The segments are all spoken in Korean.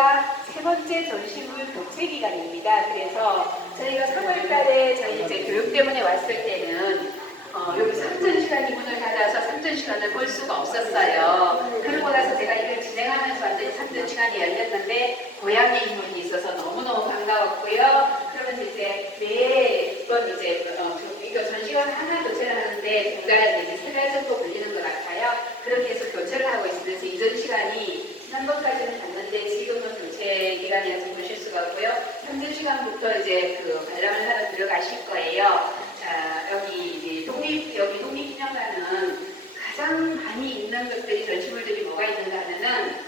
저희가 세 번째 전시물 교체 기간입니다. 그래서 저희가 3월 달에 저희 이제 교육 때문에 왔을 때는 어, 여기 3전 시간이 문을 닫아서 3전 시간을 볼 수가 없었어요. 그러고 나서 제가 이걸 진행하면서 완전히 3전 시간이 열렸는데 고향의 인물이 있어서 너무너무 반가웠고요. 그러면 이제 매번 이제 어, 그- 이거 전시관 하나 교체를 하는데 중간에 이제 세 달 정도 걸리는 것 같아요. 그렇게 해서 교체를 하고 있으면서 이전 시간이 지난번까지는 갔는데 지금은 교체 기간이라서 보실 수가 없고요. 시간부터 이제 그 관람을 하러 들어가실 거예요. 자, 여기 독립, 여기 독립기념관은 가장 많이 있는 것들이 전시물들이 뭐가 있는가 하면은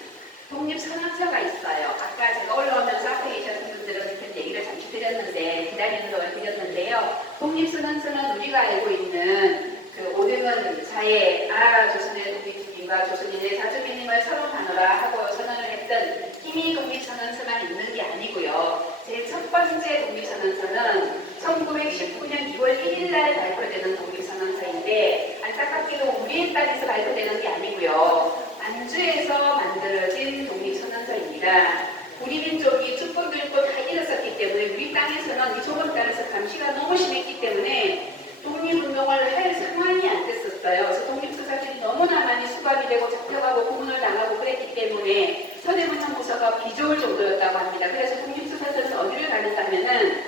독립선언서가 있어요. 아까 제가 올라오면서 앞에 계셨던 분들은 이렇게 얘기를 잠시 드렸는데, 기다리는 동안 드렸는데요. 독립선언서는 우리가 알고 있는 그 오등은 자의 아 조선의 독립주의와 조선인의 자주민임을 서로 나누라 하고 선언을 했던 힘이 독립선언서만 있는 게 아니고요. 제일 첫 번째 독립선언서는 1919년 2월 1일 날 발표되는 독립선언서인데 안타깝게도 우리의 땅에서 발표되는 게 아니고요. 만주에서 만들어진 독립선언서입니다. 우리 민족이 축복도 있고 다 잃었었기 때문에 우리 땅에서는 이 조건 땅에서 감시가 너무 심했기 때문에 독립운동을 할 상황이 안 됐었어요. 그래서 독립투사들이 너무나 많이 수감이 되고 잡혀가고 고문을 당하고 그랬기 때문에 서대문정부서가 비좁을 정도였다고 합니다. 그래서 독립 투사들은 어디를 가는가 하면은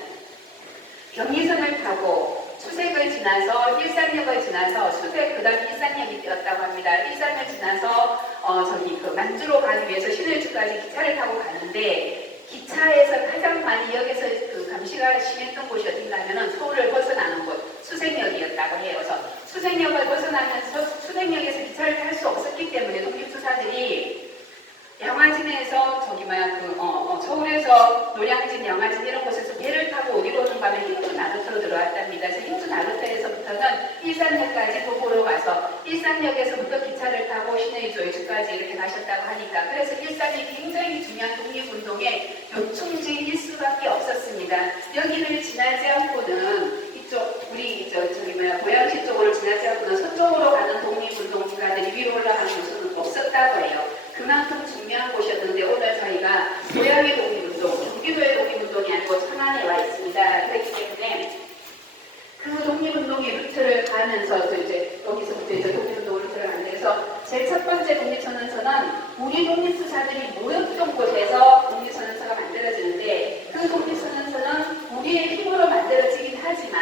경의선을 타고 수색을 지나서 일산역을 지나서 수색 그다음 일산역이 되었다고 합니다. 일산을 지나서 어 저기 그 만주로 가기 위해서 신을주까지 기차를 타고 가는데 기차에서 가장 많이 역에서 그 감시가 심했던 곳이 어딘가 하면은 서울을 벗어나는 곳 수색역이었다고 해요. 그래서 수색역을 벗어나면서 수색역에서 기차를 탈 수 없었기 때문에 독립투사들이 양화진에서 저기 뭐야 그 어, 어, 서울 에서 노량진, 양화진 이런 곳에서 배를 타고 오는가 하면 hin두 나루터로 들어왔답니다. 그래서 hin두 나루터에서부터는 일산역까지 도보로 가서 일산역에서부터 기차를 타고 시내의 조이주까지 이렇게 가셨다고 하니까 그래서 일산이 굉장히 중요한 독립운동의 요충지 일 수밖에 없었습니다. 여기를 지나지 않고는 이쪽 우리 저 저기 뭐야 고양시 쪽으로 지나지 않고는 서쪽으로 가는 독립운동가들이 위로 올라가는 곳은 없었다고 해요. 그만큼 중요한 곳이었는데 오늘 저희가 고향의 독립운동, 경기도의 독립운동이 아니고 천안에 와 있습니다. 그렇기 때문에 그 독립운동의 루트를 가면서 또 이제 여기서부터 이제 독립운동 루트를 가는데 그래서 제 첫 번째 독립선언서는 우리 독립투사들이 모였던 곳에서 독립선언서가 만들어지는데 그 독립선언서는 우리의 힘으로 만들어지긴 하지만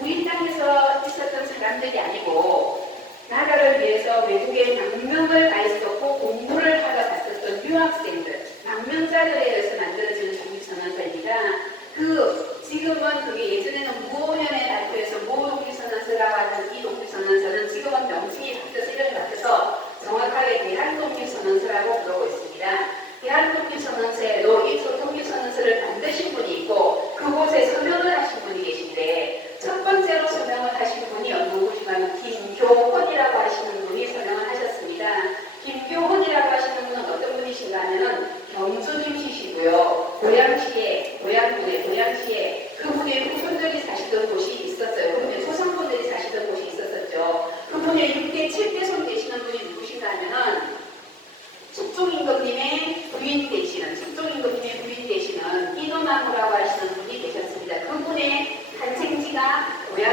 우리 땅에서 있었던 사람들이 아니고 나라를 위해서 외국에 망명을 가 있었고 공부를 하러 갔었던 유학생들, 망명자들에 의해서 만들어지는 독립선언서입니다. 그 지금은 그게 예전에는 무오년에 발표해서 무독립선언서라고 하는 이 독립선언서는 지금은 명칭이 숙종임금님의 부인 되시는 숙종임금님의 부인 되시는 끼도나무라고 하시는 분이 계셨습니다. 그분의 간생지가 고향